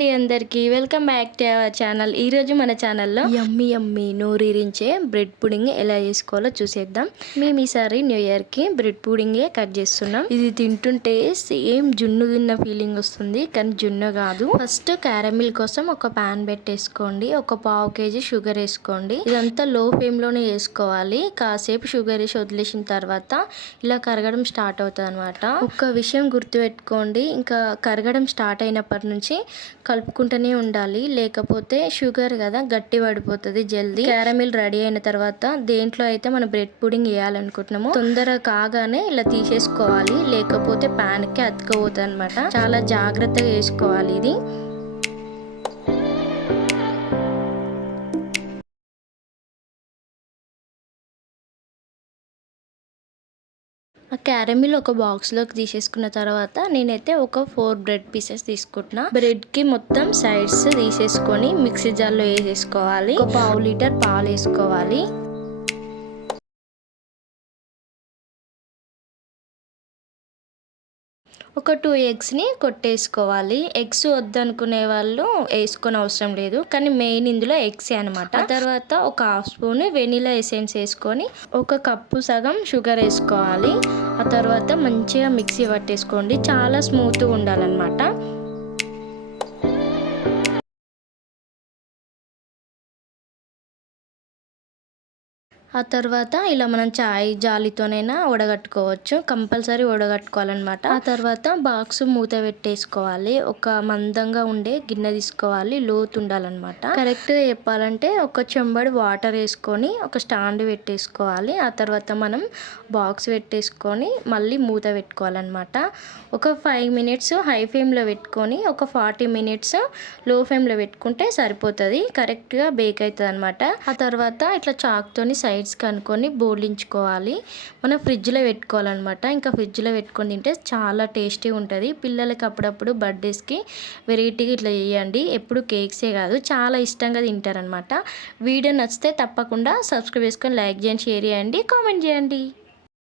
అండి అందరికీ welcome back to our channel. ఈరోజు మన ఛానల్లో యమ్మీ యమ్మీ నోరూరించే బ్రెడ్ పుడింగ్ ఎలా చేసుకోవాలో చూసేద్దాం. మేము ఈసారి న్యూ ఇయర్కి బ్రెడ్ పుడింగే కట్ చేస్తున్నాం. ఇది తింటుంటే సేమ్ జున్ను తిన్న ఫీలింగ్ వస్తుంది, కానీ జున్ను కాదు. ఫస్ట్ క్యారమిల్ కోసం ఒక ప్యాన్ పెట్టేసుకోండి. ఒక పావు కేజీ షుగర్ వేసుకోండి. ఇదంతా లో ఫ్లేమ్లోనే వేసుకోవాలి. కాసేపు షుగర్ వేసి వదిలేసిన తర్వాత ఇలా కరగడం స్టార్ట్ అవుతుంది అనమాట. ఒక విషయం గుర్తుపెట్టుకోండి, ఇంకా కరగడం స్టార్ట్ అయినప్పటి నుంచి కలుపుకుంటూనే ఉండాలి, లేకపోతే షుగర్ కదా గట్టి పడిపోతుంది జల్దీ. క్యారమిల్ రెడీ అయిన తర్వాత దేంట్లో అయితే మనం బ్రెడ్ పుడింగ్ వేయాలనుకుంటున్నామో తొందరగా కాగానే ఇలా తీసేసుకోవాలి, లేకపోతే ప్యాన్కి అతుకపోతుంది అనమాట. చాలా జాగ్రత్తగా వేసుకోవాలి ఇది. ఆ క్యారమిల్ ఒక బాక్స్లోకి తీసేసుకున్న తర్వాత నేనైతే ఒక 4 బ్రెడ్ పీసెస్ తీసుకుంటున్నా. బ్రెడ్కి మొత్తం సైడ్స్ తీసేసుకొని మిక్సీ జార్లో వేసేసుకోవాలి. ఒక పావు లీటర్ పాలు వేసుకోవాలి. ఒక 2 ఎగ్స్ని కొట్టేసుకోవాలి. ఎగ్స్ వద్దనుకునే వాళ్ళు వేసుకొని అవసరం లేదు, కానీ మెయిన్ ఇందులో ఎగ్సే అనమాట. ఆ తర్వాత ఒక హాఫ్ స్పూన్ వెనిలా ఎసెన్స్ వేసుకొని ఒక కప్పు సగం షుగర్ వేసుకోవాలి. ఆ తర్వాత మంచిగా మిక్సీ పట్టేసుకోండి. చాలా స్మూత్గా ఉండాలన్నమాట. ఆ తర్వాత ఇలా మనం చాయ్ జాలితోనైనా వడగట్టుకోవచ్చు, కంపల్సరీ వడగట్టుకోవాలన్నమాట. ఆ తర్వాత బాక్స్ మూత పెట్టేసుకోవాలి. ఒక మందంగా ఉండే గిన్నె తీసుకోవాలి, లోతు ఉండాలన్నమాట. కరెక్ట్గా చెప్పాలంటే ఒక చెంబడి వాటర్ వేసుకొని ఒక స్టాండ్ పెట్టేసుకోవాలి. ఆ తర్వాత మనం బాక్స్ పెట్టేసుకొని మళ్ళీ మూత పెట్టుకోవాలన్నమాట. ఒక 5 మినిట్స్ హై ఫ్లేమ్లో పెట్టుకొని ఒక 40 మినిట్స్ లో ఫ్లేమ్లో పెట్టుకుంటే సరిపోతుంది. కరెక్ట్గా బేక్ అవుతుంది అనమాట. ఆ తర్వాత ఇట్లా చాక్తోని సైడ్స్ కనుక్కొని బోర్లించుకోవాలి. మనం ఫ్రిడ్జ్లో పెట్టుకోవాలన్నమాట. ఇంకా ఫ్రిడ్జ్లో పెట్టుకొని తింటే చాలా టేస్టీ ఉంటుంది. పిల్లలకి అప్పుడప్పుడు బర్త్డేస్కి వెరైటీగా ఇట్లా చేయండి. ఎప్పుడు కేక్సే కాదు, చాలా ఇష్టంగా తింటారనమాట. వీడియో నచ్చితే తప్పకుండా సబ్స్క్రైబ్ చేసుకొని లైక్ చేయండి, షేర్ చేయండి, కామెంట్ చేయండి.